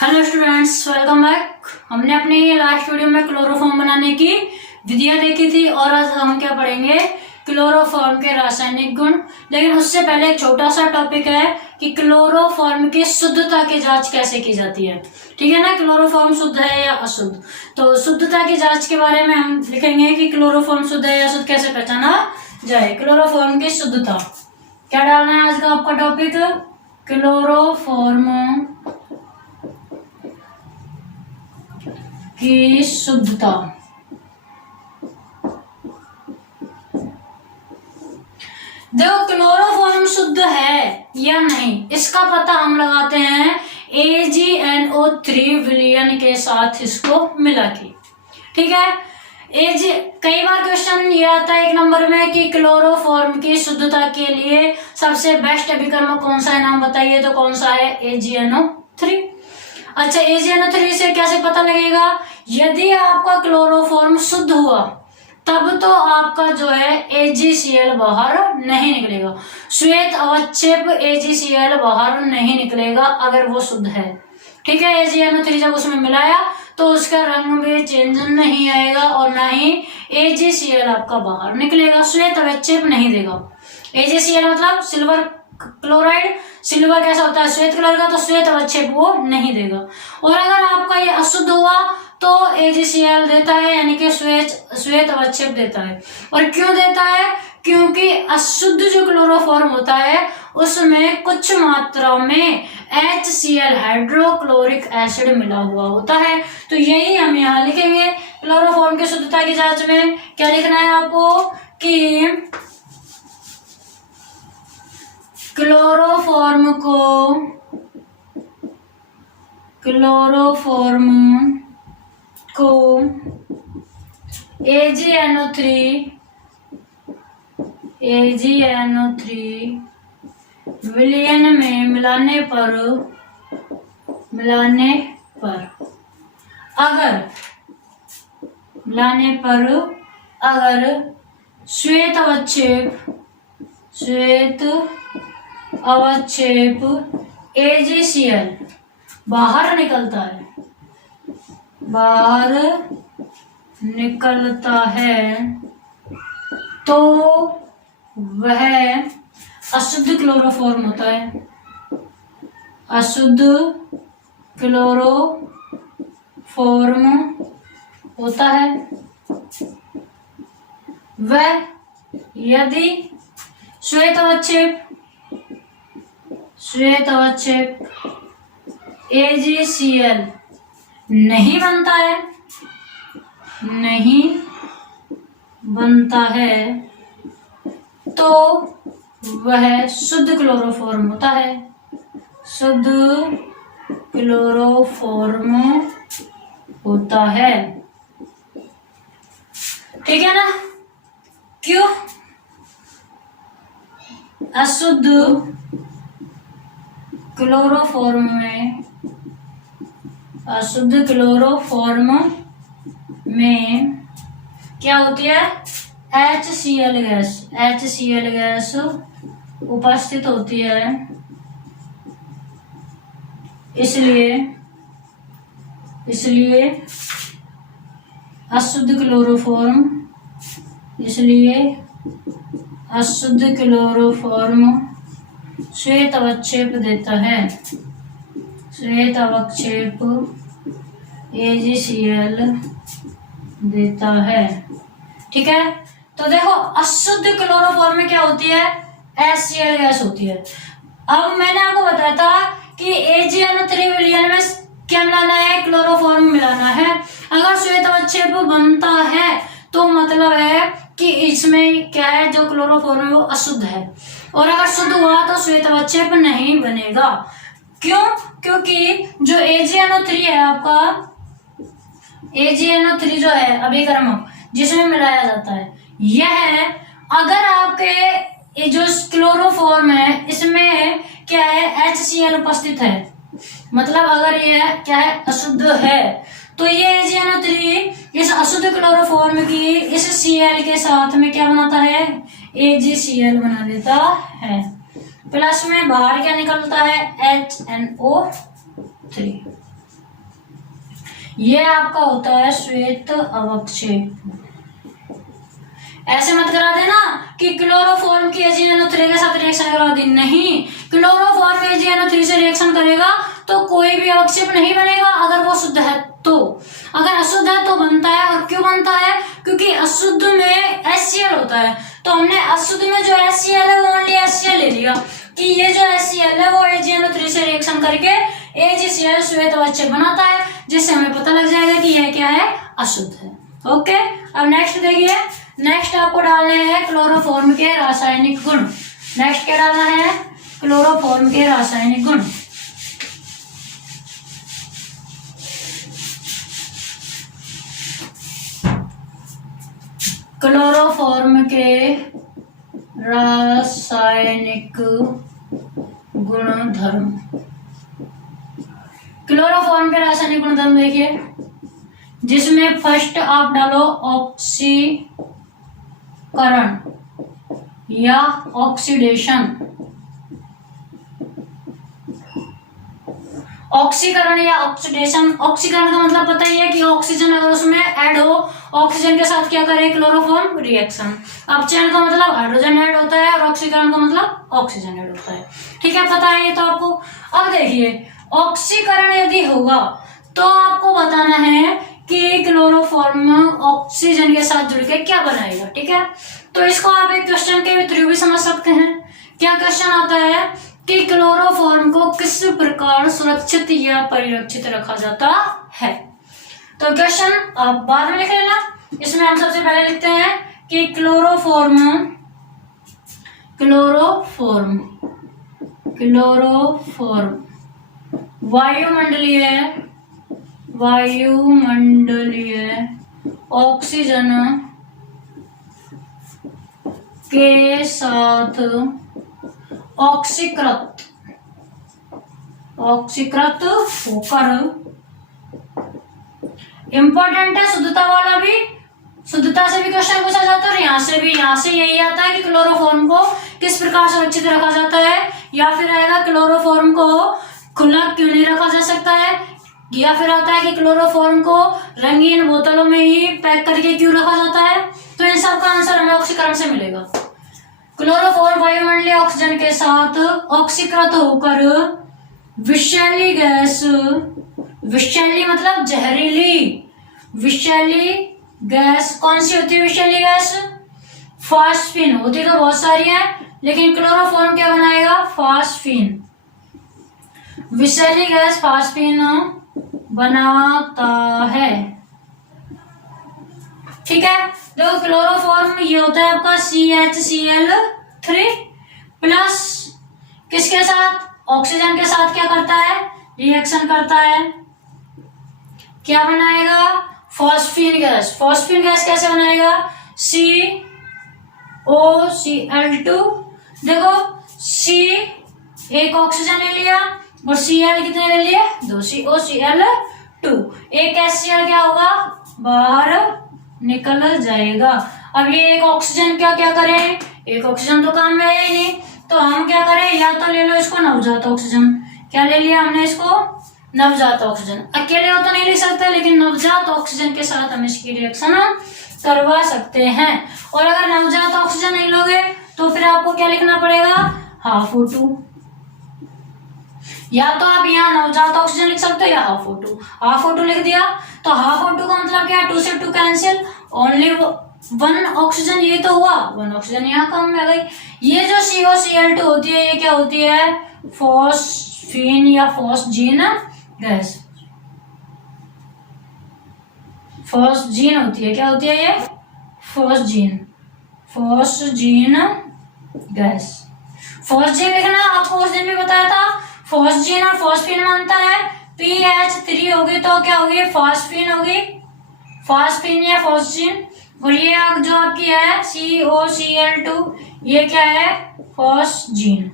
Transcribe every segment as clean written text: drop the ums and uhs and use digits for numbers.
Hello students, welcome back. हमने अपनी last video में क्लोरोफॉर्म बनाने की विधियां देखी थी और आज हम क्या पढ़ेंगे, क्लोरोफॉर्म के रासायनिक गुण। लेकिन उससे पहले एक छोटा सा टॉपिक है कि क्लोरोफॉर्म की शुद्धता की जांच कैसे की जाती है। ठीक है ना, क्लोरोफॉर्म शुद्ध है या अशुद्ध। तो शुद्धता की जांच के बारे में हम लिखेंगे कि क्लोरोफॉर्म शुद्ध है या अशुद्ध कैसे पहचाना जाए। क्लोरोफॉर्म की शुद्धता क्या डालना है आज का आपका टॉपिक, क्लोरोफॉर्म की शुद्धता। देखो, क्लोरोफॉर्म शुद्ध है या नहीं इसका पता हम लगाते हैं AgNO3 विलयन के साथ इसको मिला के। ठीक है, कई बार क्वेश्चन ये आता है एक नंबर में कि क्लोरोफॉर्म की शुद्धता के लिए सबसे बेस्ट अभिकर्मक कौन सा है, नाम बताइए। तो कौन सा है? AgNO3। अच्छा, AgNO3 से कैसे पता लगेगा? यदि आपका क्लोरोफॉर्म शुद्ध हुआ तब तो आपका जो है AgCl बाहर नहीं निकलेगा, श्वेत अवक्षेप AgCl बाहर नहीं निकलेगा अगर वो शुद्ध है। ठीक है, AgNO3 जब उसमें मिलाया तो उसका रंग में चेंज नहीं आएगा और ना ही AgCl आपका बाहर निकलेगा, श्वेत अवक्षेप नहीं देगा। AgCl मतलब सिल्वर क्लोराइड। सिल्वर कैसा होता है? श्वेत कलर का, तो श्वेत अवक्षेप वो नहीं देगा। और अगर आपका ये अशुद्ध हुआ तो AgCl देता है, यानी कि श्वेत अवक्षेप देता है। और क्यों देता है? क्योंकि अशुद्ध जो क्लोरोफॉर्म होता है उसमें कुछ मात्रा में HCl हाइड्रोक्लोरिक एसिड मिला हुआ होता है। तो यही हम यहाँ लिखेंगे क्लोरोफॉर्म की शुद्धता की जांच में। क्या लिखना है आपको कि क्लोरोफॉर्म को AgNO3 विलयन में मिलाने पर अगर श्वेत अवक्षेप AgCl बाहर निकलता है तो वह अशुद्ध क्लोरोफॉर्म होता है। अशुद्ध क्लोरोफॉर्म होता है वह यदि श्वेत अवक्षेप AgCl नहीं बनता है तो वह शुद्ध क्लोरोफॉर्म होता है। शुद्ध क्लोरोफॉर्म होता है। ठीक है ना? क्यों? अशुद्ध क्लोरोफॉर्म में क्या होती है? HCl गैस उपस्थित होती है। इसलिए अशुद्ध क्लोरोफॉर्म श्वेत अवक्षेप देता है। श्वेत अवक्षेप AgCl देता है। ठीक है, तो देखो अशुद्ध क्लोरोफॉर्म में क्या होती है? HCl गैस होती है। अब मैंने आपको बताया था कि AgNO3 विलयन में क्या मिलाना है? क्लोरोफॉर्म मिलाना है। अगर श्वेत अवक्षेप बनता है तो मतलब है कि इसमें क्या है, जो क्लोरोफॉर्म है वो अशुद्ध है। और अगर शुद्ध हुआ तो श्वेत अवक्षेप नहीं बनेगा। क्यों? क्योंकि जो AgNO3 है आपका, AgNO3 जो है अभिकर्मक जिसमें मिलाया जाता है, यह अगर आपके जो क्लोरोफॉर्म है इसमें क्या है? HCl उपस्थित है, मतलब अगर यह क्या है? अशुद्ध है, तो ये AgNO3 इस अशुद्ध क्लोरोफॉर्म की इस Cl के साथ में क्या बनाता है? AgCl बना देता है। प्लस में बाहर क्या निकलता है? HNO3। ये आपका होता है श्वेत अवक्षेप। ऐसे मत करा देना कि क्लोरोफॉर्म की AgNO3 के साथ रिएक्शन करा दी, नहीं, क्लोरोफॉर्म AgNO3 से रिएक्शन करेगा तो कोई भी अवक्षेप नहीं बनेगा अगर वो शुद्ध है तो। अगर अशुद्ध है तो बनता है। और क्यों बनता है? क्योंकि अशुद्ध में HCl होता है। तो हमने अशुद्ध में जो HCl है वो ओनली HCl ले लिया कि ये जो HCl है वो AgNO3 से रिएक्शन करके AgCl श्वेत अवक्षेप बनाता है, जिससे हमें पता लग जाएगा कि यह क्या है, अशुद्ध है। ओके, अब नेक्स्ट देखिए, नेक्स्ट आपको डालने हैं क्लोरोफॉर्म के रासायनिक गुण। नेक्स्ट क्या डालना है? क्लोरोफॉर्म के रासायनिक गुण। क्लोरोफॉर्म के रासायनिक गुणधर्म। क्लोरोफॉर्म के रासायनिक गुणधर्म देखिए, जिसमें फर्स्ट आप डालो ऑक्सीकरण या ऑक्सीडेशन। ऑक्सीकरण या ऑक्सीडेशन, ऑक्सीकरण का मतलब पता ही है कि ऑक्सीजन अगर उसमें ऐड हो, ऑक्सीजन के साथ क्या करे क्लोरोफॉर्म रिएक्शन। अपचयन का मतलब हाइड्रोजन ऐड होता है और ऑक्सीकरण का मतलब ऑक्सीजन ऐड होता है। ठीक है, पता है ये तो आपको। अब देखिए, ऑक्सीकरण यदि होगा तो आपको बताना है कि क्लोरोफॉर्म ऑक्सीजन के साथ जुड़ के क्या बनाएगा। ठीक है, तो इसको आप एक क्वेश्चन के थ्रू भी समझ सकते हैं। क्या क्वेश्चन आता है कि क्लोरोफॉर्म को किस प्रकार सुरक्षित या परिरक्षित रखा जाता है। तो क्वेश्चन आप बाद में लिख लेना। इसमें हम सबसे पहले लिखते हैं कि क्लोरोफॉर्म वायुमंडलीय ऑक्सीजन के साथ ऑक्सीकृत होकर, इंपॉर्टेंट है शुद्धता वाला भी, शुद्धता से भी क्वेश्चन पूछा जाता है और यहाँ से भी। यहाँ से यही आता है कि क्लोरोफॉर्म को किस प्रकार सुरक्षित रखा जाता है, या फिर आएगा क्लोरोफॉर्म को खुला क्यों नहीं रखा जा सकता है, या फिर आता है कि क्लोरोफॉर्म को रंगीन बोतलों में ही पैक करके क्यों रखा जाता है। तो इन सब का आंसर हमें ऑक्सीकरण से मिलेगा। क्लोरोफॉर्म वायुमंडलीय ऑक्सीजन के साथ ऑक्सीकृत होकर विषैली गैस, विषैली मतलब जहरीली, विषैली गैस कौन सी होती है? विषैली गैस फास्फीन होती तो बहुत सारी है, लेकिन क्लोरोफॉर्म क्या बनाएगा? फास्फीन, विषैली गैस फास्फीन बनाता है। ठीक है, तो क्लोरोफॉर्म ये होता है आपका CHCl3 प्लस किसके साथ? ऑक्सीजन के साथ क्या करता है? रिएक्शन करता है, क्या बनाएगा? Phosphine gas. फॉस्फीन गैस कैसे बनाएगा? COCl2। देखो, C एक ऑक्सीजन ले लिया और Cl कितने ले लिए? 2, COCl2। एक HCl क्या होगा? बाहर निकल जाएगा। अब ये एक ऑक्सीजन क्या क्या करें? एक ऑक्सीजन तो काम में है ही नहीं, तो हम क्या करें? या तो ले लो इसको नवजात ऑक्सीजन। क्या ले लिया हमने इसको? नवजात ऑक्सीजन। अकेले हो तो नहीं ले सकते, लेकिन नवजात ऑक्सीजन के साथ हम इसकी रिएक्शन करवा सकते हैं। और अगर नवजात ऑक्सीजन नहीं लोगे तो फिर आपको क्या लिखना पड़ेगा? ½ या तो आप यहाँ नवजात ऑक्सीजन लिख सकते हो या ½ लिख दिया तो ½ का मतलब क्या? 2 से 2 कैंसिल, ओनली 1 ऑक्सीजन, ये तो हुआ 1 ऑक्सीजन यहाँ कम में गई। ये जो COCl2 होती है, ये क्या होती है? फॉस्फीन या फॉस्जीन गैस। फॉस्जीन होती है, क्या होती है ये? Phosgene gas. फॉस्जीन लिखना आपको उस दिन भी बताया था। फॉस्जीन और फॉस्फीन बनता है, PH3 होगी तो क्या होगी? फॉस्फीन होगी, फॉस्फीन या फॉस्जीन। और ये जो आपकी है COCl2, ये क्या है? फॉस्जीन।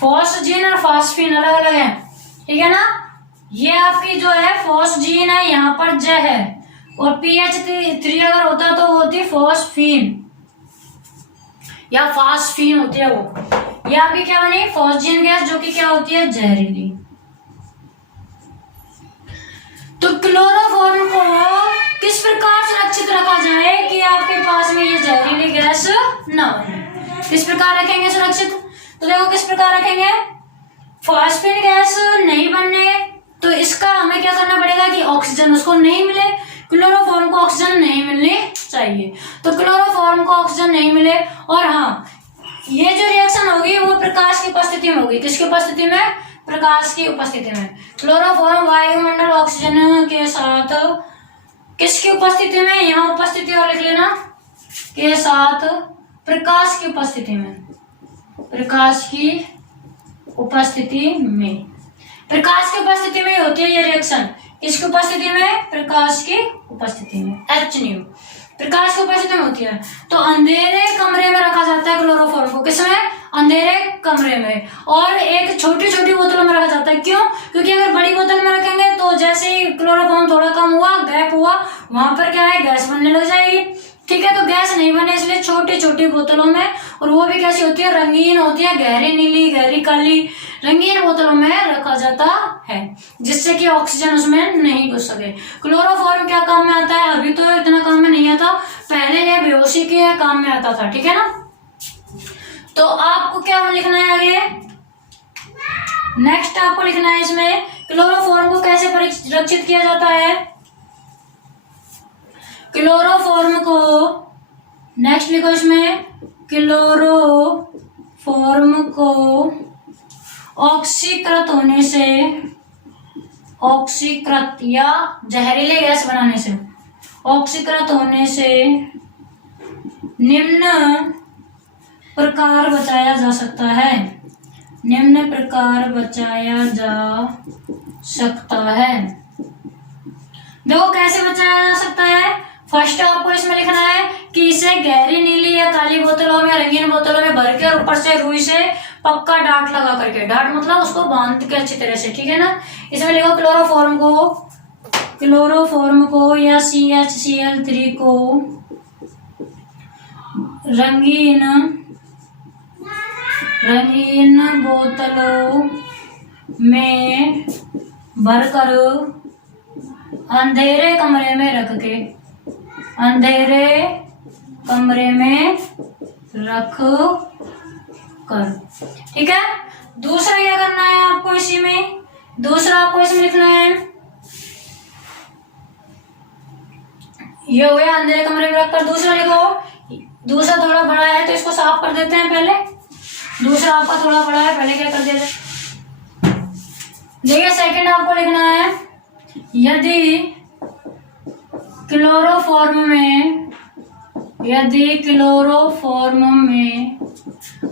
फॉस्जीन और फॉस्फीन अलग अलग है, ठीक है ना। ये आपकी जो है फॉस्जीन है, यहाँ पर ज है, और PH3 अगर होता तो वो होती फॉस्फीन या फास्फीन होती है वो। ये आपकी क्या बनी? फॉस्जीन गैस, जो कि क्या होती है? जहरीली। तो क्लोरो रिएक्शन में ये जहरीली गैस न बने। किस प्रकार रखेंगे सुरक्षित? तो देखो किस प्रकार रखेंगे, फॉस्फेट गैस नहीं बनने, तो इसका हमें क्या करना पड़ेगा कि ऑक्सीजन उसको नहीं मिले, क्लोरोफॉर्म को ऑक्सीजन नहीं मिलनी चाहिए। तो क्लोरोफॉर्म को ऑक्सीजन नहीं मिले, और हाँ ये जो रिएक्शन होगी वो प्रकाश की उपस्थिति में होगी। किसकी उपस्थिति में? प्रकाश की उपस्थिति में। क्लोरोफॉर्म वायुमंडल ऑक्सीजन के साथ किसकी उपस्थिति में? यहाँ उपस्थिति और लिख लेना, के साथ प्रकाश की उपस्थिति में, प्रकाश की उपस्थिति में, प्रकाश की उपस्थिति में होती है ये रिएक्शन। किसकी उपस्थिति में? प्रकाश की उपस्थिति में, HNO प्रकाश की उपस्थिति में होती है। तो अंधेरे कमरे में रखा जाता है क्लोरोफॉर्म को। किसमें? अंधेरे कमरे में, और एक छोटी छोटी बोतलों में रखा जाता है। क्यों? क्योंकि अगर बड़ी बोतल में रखेंगे तो जैसे ही क्लोरोफॉर्म थोड़ा कम हुआ, गैप हुआ, वहां पर क्या है, गैस बनने लग जाएगी। ठीक है, तो गैस नहीं बने इसलिए छोटी छोटी बोतलों में, और वो भी कैसी होती है, रंगीन होती है, गहरी नीली, गहरी काली, रंगीन बोतलों में रखा जाता है, जिससे कि ऑक्सीजन उसमें नहीं घुस सके। क्लोरोफॉर्म क्या काम में आता है? अभी तो इतना काम में नहीं आता, पहले ये बेहोशी के काम में आता था। ठीक है ना? तो आपको क्या लिखना है आगे, नेक्स्ट आपको लिखना है इसमें क्लोरोफॉर्म को कैसे संरक्षित किया जाता है। क्लोरोफॉर्म को नेक्स्ट लिखो इसमें, क्लोरोफॉर्म को ऑक्सीकृत होने से, ऑक्सीकृत या जहरीले गैस बनाने से, ऑक्सीकृत होने से निम्न प्रकार बचाया जा सकता है, निम्न प्रकार बचाया जा सकता है। देखो कैसे बचाया जा सकता है। फर्स्ट आपको इसमें लिखना है कि इसे गहरी नीली या काली बोतलों में, रंगीन बोतलों में भर के, और ऊपर से रुई से पक्का डाट लगा करके, डाट मतलब उसको बांध के अच्छी तरह से। ठीक है ना? इसमें लिखो क्लोरोफॉर्म को या CHCl3 को रंगीन बोतलों में भरकर अंधेरे कमरे में रख के, अंधेरे कमरे में रख कर। ठीक है? दूसरा क्या करना है आपको इसी में, दूसरा आपको इसमें लिखना है, ये हो गया अंधेरे कमरे में रखकर। दूसरा लिखो, दूसरा थोड़ा बड़ा है तो इसको साफ कर देते हैं पहले। दूसरा आपका थोड़ा बड़ा है, पहले क्या कर देते हैं, देखिए सेकंड आपको लिखना है, यदि क्लोरोफॉर्म में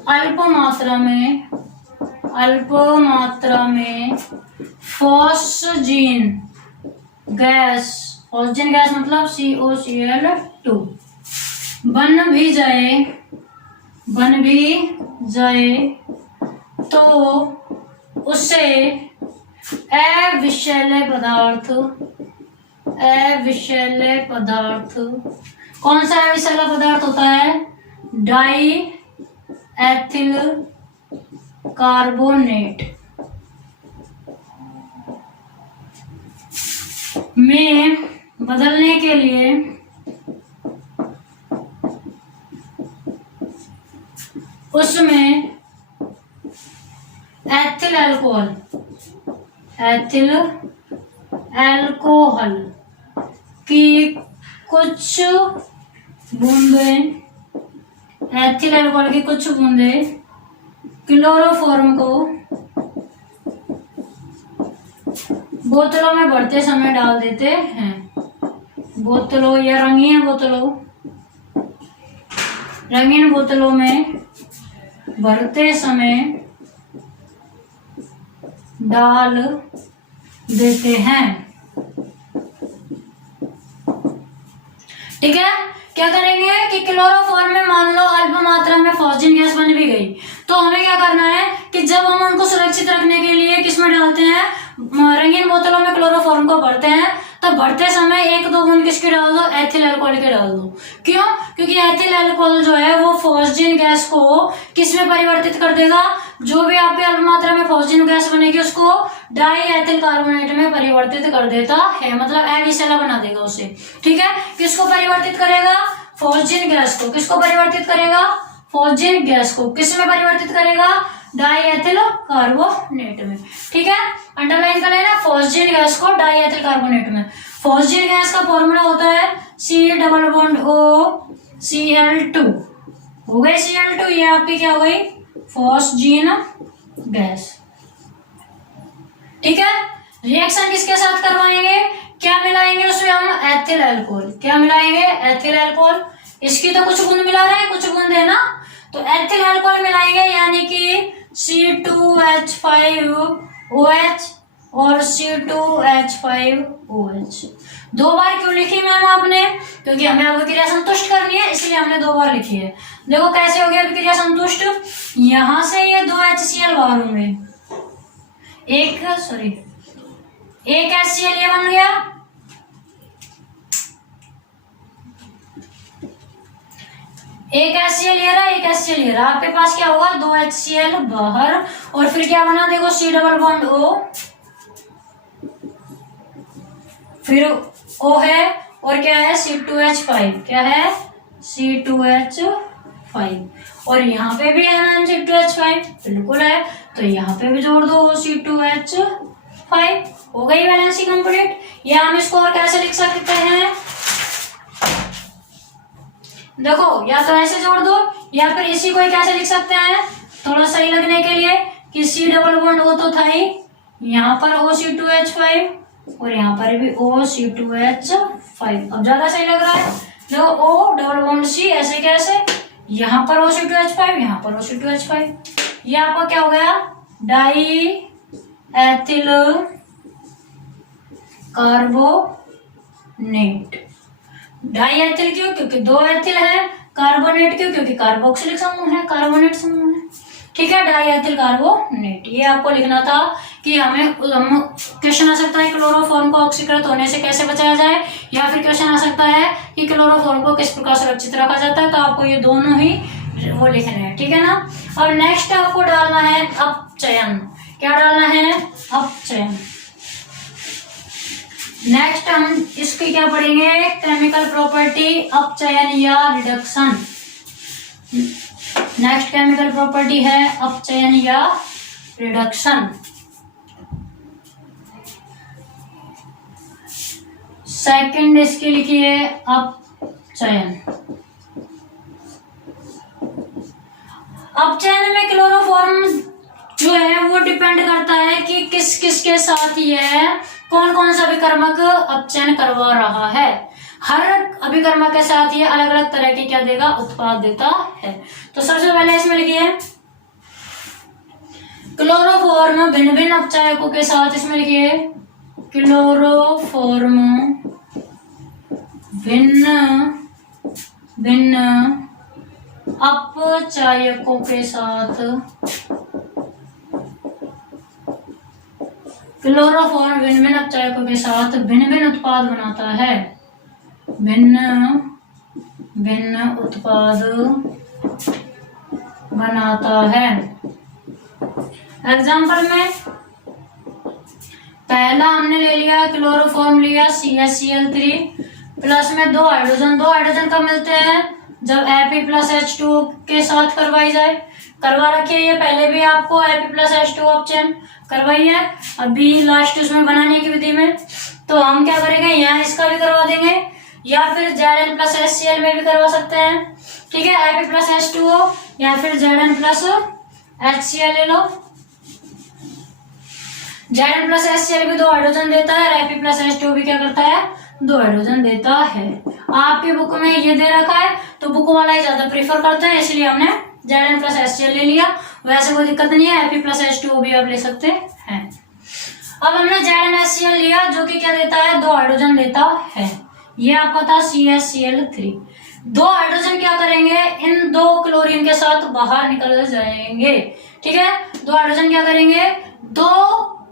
अल्प मात्रा में फॉस्जीन गैस मतलब COCl2 बन भी जाए तो उसे अविषैले पदार्थ, कौन सा अविषैला पदार्थ होता है, डाई एथिल कार्बोनेट में बदलने के लिए उसमें एथिल अल्कोहल की कुछ बूंदें क्लोरोफॉर्म को बोतलों में भरते समय डाल देते हैं। बोतलों या रंगीन बोतलों में भरते समय डाल देते हैं। ठीक है? क्या करेंगे कि क्लोरोफॉर्म में मान लो अल्प मात्रा में फॉस्जीन गैस बन भी गई, तो हमें क्या करना है कि जब हम उनको सुरक्षित रखने के लिए किसमें डालते हैं, रंगीन बोतलों में क्लोरोफॉर्म को भरते हैं, तो भरते समय 1-2 बूंद किसके डाल दो, एथिल अल्कोहल के डाल दो। क्यों? क्योंकि एथिल अल्कोहल जो है वो फॉस्जीन गैस को किसमें परिवर्तित कर देगा, जो भी आपके अल्प मात्रा में फॉस्जीन गैस बनेगी उसको डाई एथिल कार्बोनेट में परिवर्तित कर देता है, मतलब अविषैला बना देगा उसे। ठीक है? किसको परिवर्तित करेगा, फॉस्जीन गैस को, किसको परिवर्तित करेगा? फॉस्जीन गैस को किस में परिवर्तित करेगा? डाईएथिल कार्बोनेट में। ठीक है, अंडरलाइन कर लेना, फॉस्जीन गैस को डाईएथिल कार्बोनेट में। फॉस्जीन गैस का फॉर्मूला होता है COO Cl2। हो गई Cl2, ये आपकी क्या हो गई? Phosgene gas. ठीक है, रिएक्शन किसके साथ करवाएंगे? क्या मिलाएंगे उसमें हम? Ethyl alcohol. क्या मिलाएंगे? Ethyl alcohol. इसकी तो कुछ बूंद मिला रहे हैं, कुछ बूंद है ना, तो एथिल अल्कोहल मिलाएंगे, यानी कि C2H5OH और C2H5OH। 2 बार क्यों लिखी मैम आपने? क्योंकि हमें अभिक्रिया संतुष्ट करनी है, इसलिए हमने 2 बार लिखी है। देखो कैसे हो गया अभिक्रिया संतुष्ट, यहां से ये 2 HCl बाहर होंगे, एक HCl ये बन गया, एक HCl ये रहा, एक HCl ये रहा, आपके पास क्या होगा? 2 HCl बाहर, और फिर क्या बना? देखो C डबल बॉन्ड O, फिर O है, और क्या है? C2H5। क्या है? C2H5, और यहाँ पे भी है मैम C2H5, बिल्कुल है, तो यहाँ पे भी जोड़ दो C2H5। हो गई वैलेंसी कंप्लीट। या हम इसको और कैसे लिख सकते हैं? देखो, या तो ऐसे जोड़ दो, या फिर इसी को कैसे लिख सकते हैं थोड़ा सही लगने के लिए, कि C डबल बॉन्ड O तो था ही, यहाँ पर OC2H5 और यहाँ पर भी OC2H5। अब ज्यादा सही लग रहा है। देखो O डबल बॉन्ड C, ऐसे कैसे, यहाँ पर OC2H5, यहाँ पर OC2H5, ये आपका क्या हो गया? Die ethyl carbonate. Die ethyl क्यों? क्योंकि 2 एथिल है। कार्बोनेट क्यों? क्योंकि कार्बोक्सिलिक समूह है, कार्बोनेट समूह है। ठीक है, डाई एथिल कार्बोनेट, ये आपको लिखना था कि हमें क्वेश्चन आ सकता है क्लोरोफॉर्म को ऑक्सीकृत होने से कैसे बचाया जाए, या फिर क्वेश्चन आ सकता है कि क्लोरोफॉर्म को किस प्रकार सुरक्षित रखा जाता है, तो आपको ये दोनों ही वो लिखने हैं। ठीक है ना। अब नेक्स्ट आपको डालना है अपचयन। क्या डालना है? अपचयन। नेक्स्ट हम इसकी क्या पढ़ेंगे? केमिकल प्रॉपर्टी अपचयन या रिडक्शन। नेक्स्ट केमिकल प्रॉपर्टी है अपचयन या रिडक्शन। सेकंड इसके लिखिए अपचयन। अपचयन में क्लोरोफॉर्म जो है वो डिपेंड करता है कि किस किस के साथ यह कौन कौन सा अभिकर्मक अपचयन करवा रहा है। हर अभिकर्मक के साथ ये अलग अलग तरह के क्या देगा? उत्पाद देता है। तो सबसे पहले इसमें लिखिए क्लोरोफॉर्म भिन्न भिन्न अपचायकों के साथ, इसमें लिखिए क्लोरोफॉर्म भिन्न भिन्न अपचायकों के साथ, क्लोरोफॉर्म भिन्न भिन्न अपचायकों के साथ भिन्न भिन्न उत्पाद बनाता है। भिन्न भिन्न उत्पाद बनाता है। एग्जाम्पल में पहला हमने ले लिया क्लोरोफॉर्म लिया CaCl3 प्लस में 2 हाइड्रोजन। 2 हाइड्रोजन कब मिलते हैं? जब Fe+H2 के साथ करवाई जाए। करवा रखिए ये पहले भी आपको Fe+H2 ऑप्शन करवाई है, अभी लास्ट उसमें बनाने की विधि में। तो हम क्या करेंगे, यहाँ इसका भी करवा देंगे, या फिर Zn+HCl में भी करवा सकते हैं। ठीक है, Fe+H2O या फिर Zn+HCl ले लो। Zn+HCl भी 2 हाइड्रोजन देता है, Fe+H2O भी क्या करता है? 2 हाइड्रोजन देता है। आपके बुक में ये दे रखा है तो बुक वाला ही ज्यादा प्रीफर करते हैं, इसलिए हमने Zn+HCl ले लिया। वैसे कोई दिक्कत नहीं है, Fe+H2O भी आप ले सकते हैं। अब हमने ZnHCl लिया जो कि क्या देता है? 2 हाइड्रोजन देता है। ये आपका था CaCl3। 2 हाइड्रोजन क्या करेंगे? इन 2 क्लोरीन के साथ बाहर निकल जाएंगे। ठीक है, 2 हाइड्रोजन क्या करेंगे? 2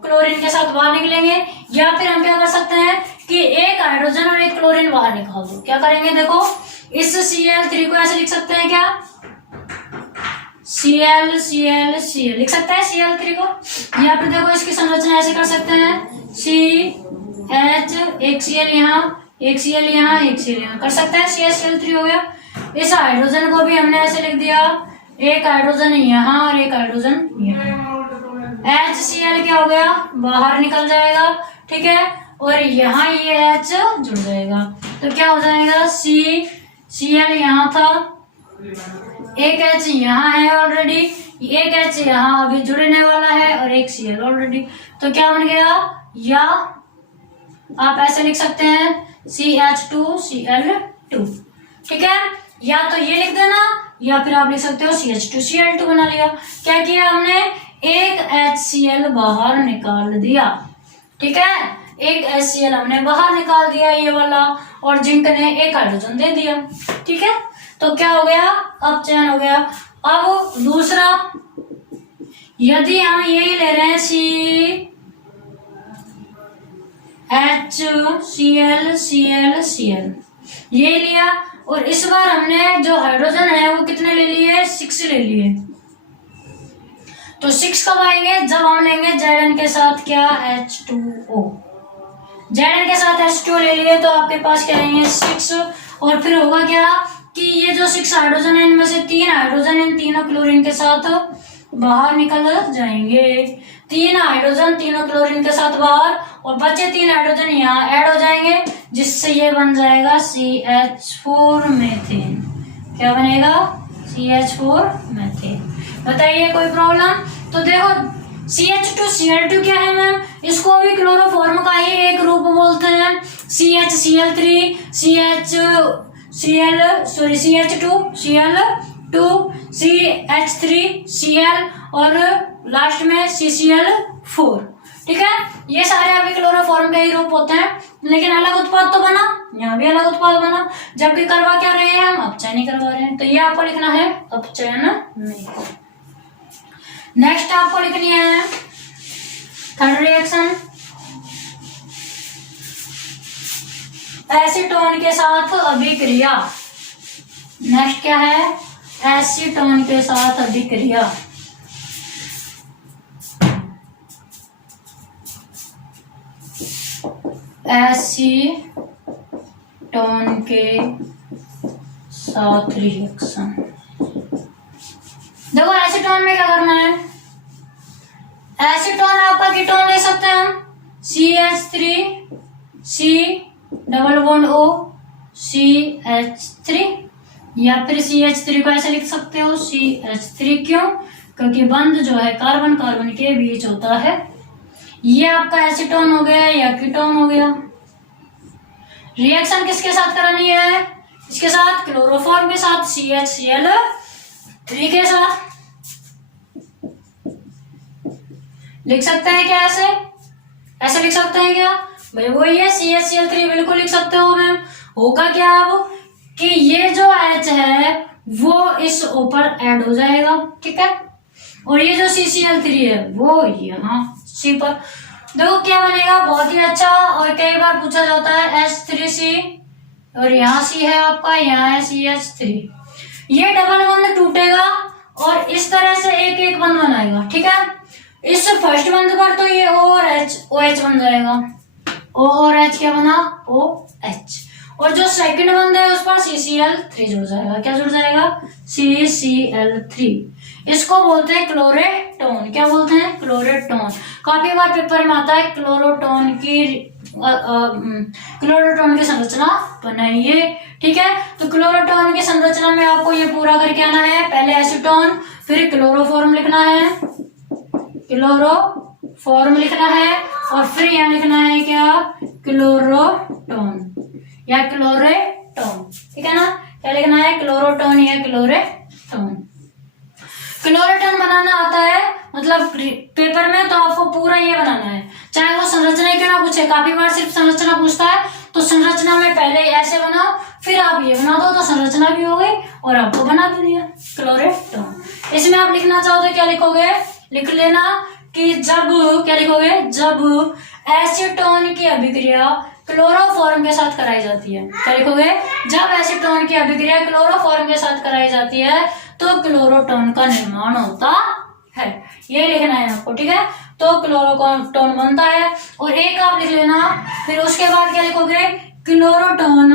क्लोरीन के साथ बाहर निकलेंगे। या फिर हम क्या कर सकते हैं कि 1 हाइड्रोजन और 1 क्लोरीन बाहर निकाल दो। क्या करेंगे? देखो इस Cl3 को ऐसे लिख सकते हैं क्या? Cl लिख सकते हैं Cl3 को। या फिर देखो इसकी संरचना ऐसे कर सकते हैं CH, एक Cl यहाँ, एक Cl यहाँ, एक Cl यहाँ, कर सकते हैं CaCl3 हो गया। इस हाइड्रोजन को भी हमने ऐसे लिख दिया, एक हाइड्रोजन यहाँ और एक हाइड्रोजन यहाँ। HCl क्या हो गया, बाहर निकल जाएगा, ठीक है, और यहाँ ये H जुड़ जाएगा, तो क्या हो जाएगा, Cl यहाँ था, एक H यहाँ है ऑलरेडी, एक H यहाँ अभी जुड़ने वाला है और एक Cl ऑलरेडी, तो क्या बन गया, या आप ऐसे लिख सकते हैं CH2Cl2, ठीक है, या तो ये लिख देना या फिर आप लिख सकते हो CH2Cl2 बना लिया। क्या किया हमने, एक HCl बाहर निकाल दिया, ठीक है, एक HCl हमने बाहर निकाल दिया ये वाला, और जिंक ने एक हाइड्रोजन दे दिया, ठीक है, तो क्या हो गया, अब चयन हो गया। अब दूसरा, यदि हम यही ले रहे हैं CHCl ये लिया, और इस बार हमने जो हाइड्रोजन है वो कितने ले लिए, 6 ले लिए, तो 6 कब आएंगे, जब हम लेंगे Zn के साथ क्या, H2O, Zn के साथ H2O ले लिए तो आपके पास क्या आएंगे 6, और फिर होगा क्या कि ये जो 6 हाइड्रोजन है इनमें से 3 हाइड्रोजन इन तीनों क्लोरीन के साथ बाहर निकल जाएंगे, 3 हाइड्रोजन तीनों क्लोरीन के साथ बाहर, और बचे 3 हाइड्रोजन यहाँ ऐड हो जाएंगे, जिससे ये बन जाएगा CH4 मेथेन। क्या बनेगा, CH4 मेथेन। बताइए कोई प्रॉब्लम, तो देखो CH2Cl2 क्या है मैम, इसको भी क्लोरोफॉर्म का ही एक रूप बोलते हैं, CH2Cl2 CH3Cl और लास्ट में CCl4, ठीक है, ये सारे अभी क्लोरोफॉर्म के ही रूप होते हैं, लेकिन अलग उत्पाद तो बना, यहाँ भी अलग उत्पाद बना, जबकि करवा क्या रहे हैं हम, अपचयन ही करवा रहे हैं, तो ये आपको लिखना है अपचयन नहीं। नेक्स्ट आपको लिखनी है थर्ड रिएक्शन, एसीटोन के साथ अभिक्रिया। नेक्स्ट क्या है, एसीटोन के साथ अभिक्रिया। एसीटोन के साथ रिएक्शन, देखो एसीटोन में क्या करना है, एसीटोन आपका कीटोन ले सकते हैं हम, CH3C≡O CH3, या फिर CH3 को ऐसे लिख सकते हो CH3, क्यों, क्योंकि बंध जो है कार्बन कार्बन के बीच होता है। ये आपका एसीटोन हो गया या कीटोन हो गया। रिएक्शन किसके साथ करानी है, इसके साथ क्लोरोफॉर्म के साथ, CHCl3 के साथ। लिख सकते हैं क्या, ऐसे ऐसे लिख सकते हैं क्या भाई, वही है CHCl3 बिल्कुल लिख सकते हो मैम। होगा क्या अब कि ये जो H है वो इस ऊपर ऐड हो जाएगा, ठीक है, और ये जो CCl3 है वो यहाँ C पर, देखो क्या बनेगा, बहुत ही अच्छा, और कई बार पूछा जाता है H3C, और यहाँ C है आपका, यहाँ है CH3, ये डबल बंध टूटेगा और इस तरह से एक एक बंध बनाएगा, ठीक है, इस फर्स्ट बंध पर तो ये O और H OH बन जाएगा, O और H क्या बना, OH, और जो सेकंड बंध है उस पर CCl3 जुड़ जाएगा, क्या जुड़ जाएगा, CCl3, इसको बोलते हैं क्लोरेटोन। क्या बोलते हैं, क्लोरेटोन। काफी बार पेपर में आता है क्लोरोटोन की संरचना बनाइए, ठीक है, तो क्लोरोटोन की संरचना में आपको ये पूरा करके आना है, पहले एसीटोन, फिर क्लोरोफॉर्म लिखना है, क्लोरोफॉर्म लिखना है, और फिर यहाँ लिखना है क्या, क्लोरोटोन या क्लोरेटोन, ठीक है ना, क्या लिखना है, क्लोरोटोन या क्लोरेटोन। क्लोरेटोन बनाना आता है मतलब पेपर में, तो आपको पूरा ये बनाना है, चाहे वो संरचना क्यों ना पूछे, काफी बार सिर्फ संरचना पूछता है, तो संरचना में पहले ऐसे बनाओ, फिर आप ये बना दो, तो संरचना भी हो गई और आपको बना भी दिया क्लोरेटोन। इसमें आप लिखना चाहो तो क्या लिखोगे, लिख लेना कि जब, क्या लिखोगे, जब एसीटोन की अभिक्रिया क्लोरोफॉर्म के साथ कराई जाती है, क्या लिखोगे, जब एसीटोन की अभिक्रिया क्लोरोफॉर्म के साथ कराई जाती है तो क्लोरोटोन का निर्माण होता है, ये लिखना है आपको, ठीक है, तो क्लोरोटोन बनता है, और एक आप लिख लेना, फिर उसके बाद क्या लिखोगे, क्लोरोटोन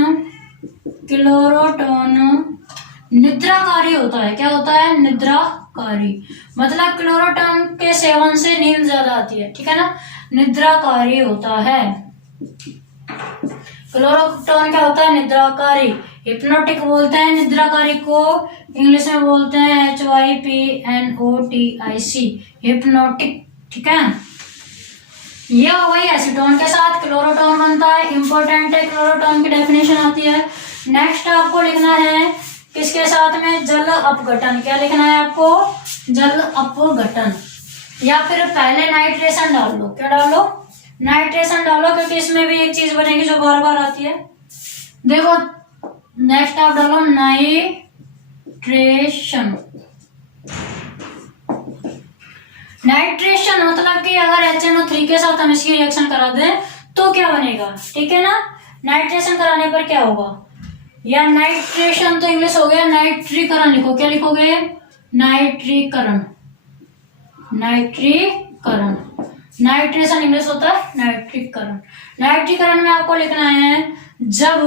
निद्राकारी होता है। क्या होता है? निद्राकारी। मतलब क्लोरोटॉन के सेवन से नींद ज्यादा आती है, ठीक है ना, निद्राकारी होता है। क्लोरोटॉन क्या होता है? निद्राकारी। हिप्नोटिक बोलते हैं निद्राकारी को, इंग्लिश में बोलते हैं HYPNOTIC, हिप्नोटिक, ठीक है। ये हो गई एसीटोन के साथ क्लोरोटॉन बनता है, इंपॉर्टेंट है, क्लोरोटॉन की डेफिनेशन आती है। नेक्स्ट आपको लिखना है किसके साथ में? जल अपघटन। क्या लिखना है आपको? जल अपघटन। या फिर पहले नाइट्रेशन डाल लो। क्या डाल लो? नाइट्रेशन डालो, क्योंकि इसमें भी एक चीज बनेगी जो बार बार आती है। देखो नेक्स्ट आप डालो नाइट्रेशन। नाइट्रेशन मतलब कि अगर HNO3 के साथ हम इसकी रिएक्शन करा दें तो क्या बनेगा, ठीक है ना। नाइट्रेशन कराने पर क्या होगा? या नाइट्रेशन तो इंग्लिश हो गया, नाइट्रीकरण लिखो। क्या लिखोगे? नाइट्रीकरण। नाइट्रीकरण। नाइट्रेशन इंग्लिश होता है नाइट्रीकरण। नाइट्रीकरण में आपको लिखना है जब,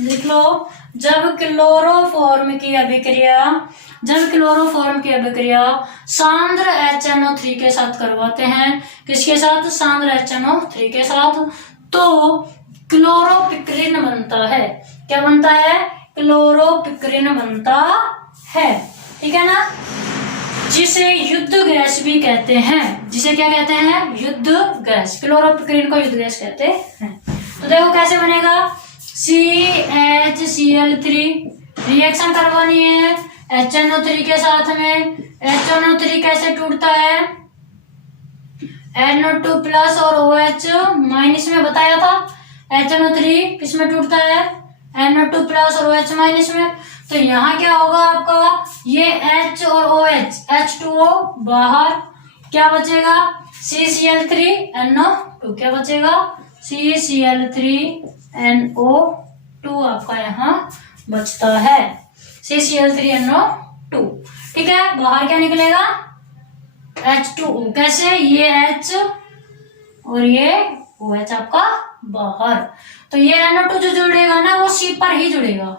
लिख लो, जब क्लोरोफॉर्म की अभिक्रिया सांद्र HNO3 के साथ करवाते हैं। किसके साथ? सांद्र HNO3 के साथ, तो क्लोरोपिक्रिन बनता है। क्या बनता है? क्लोरोपिक्रिन बनता है, ठीक है ना, जिसे युद्ध गैस भी कहते हैं। जिसे क्या कहते हैं? युद्ध गैस। क्लोरोपिक्रिन को युद्ध गैस कहते हैं। तो देखो कैसे बनेगा, CHCl3 रिएक्शन करवानी है HNO3 के साथ में। HNO3 कैसे टूटता है? NO2 प्लस और OH माइनस में बताया था। HNO3 किस में टूटता है? NO2 प्लस और OH माइनस में। तो यहाँ क्या होगा आपका? ये H और OH, H2O बाहर, क्या बचेगा? CCl3NO2। क्या बचेगा? CCl3NO2 आपका यहाँ बचता है, CCl3NO2, ठीक है। बाहर क्या निकलेगा? H2O। कैसे? ये H और ये OH आपका बाहर। तो ये NO2 जो जुड़ेगा ना वो C पर ही जुड़ेगा।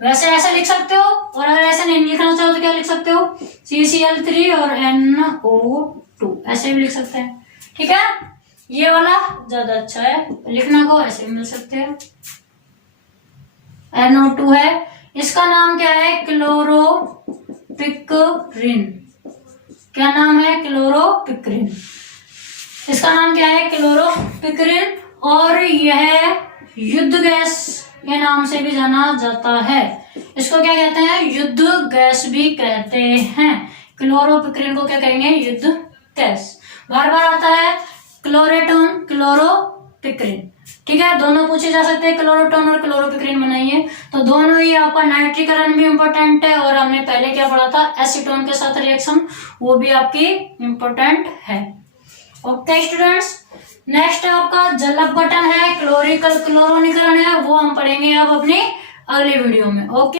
वैसे ऐसे लिख सकते हो, और अगर ऐसे नहीं लिखना चाहो तो क्या लिख सकते हो? CCl3 और NO2 ऐसे भी लिख सकते हैं, ठीक है। ये वाला ज्यादा अच्छा है लिखना को, ऐसे भी मिल सकते हैं। NO2 है, इसका नाम क्या है? क्लोरोपिक्रिन। क्या नाम है? क्लोरोपिक्रिन। इसका नाम क्या है? क्लोरोपिक्रिन। और यह युद्ध गैस के नाम से भी जाना जाता है। इसको क्या कहते हैं? युद्ध गैस भी कहते हैं। क्लोरोपिक्रिन को क्या कहेंगे? युद्ध गैस। बार बार आता है क्लोरेटोन, क्लोरोपिक्रिन, ठीक है। दोनों पूछे जा सकते हैं, क्लोरोटोन और क्लोरोपिक्रिन बनाइए। तो दोनों ही आपका नाइट्रीकरण भी इंपॉर्टेंट है, और हमने पहले क्या पढ़ा था? एसीटोन के साथ रिएक्शन, वो भी आपकी इंपॉर्टेंट है। ओके स्टूडेंट्स, नेक्स्ट आपका जल अपघटन है, क्लोरिकल क्लोरोनीकरण है, वो हम पढ़ेंगे अब अपनी अगली वीडियो में। ओके।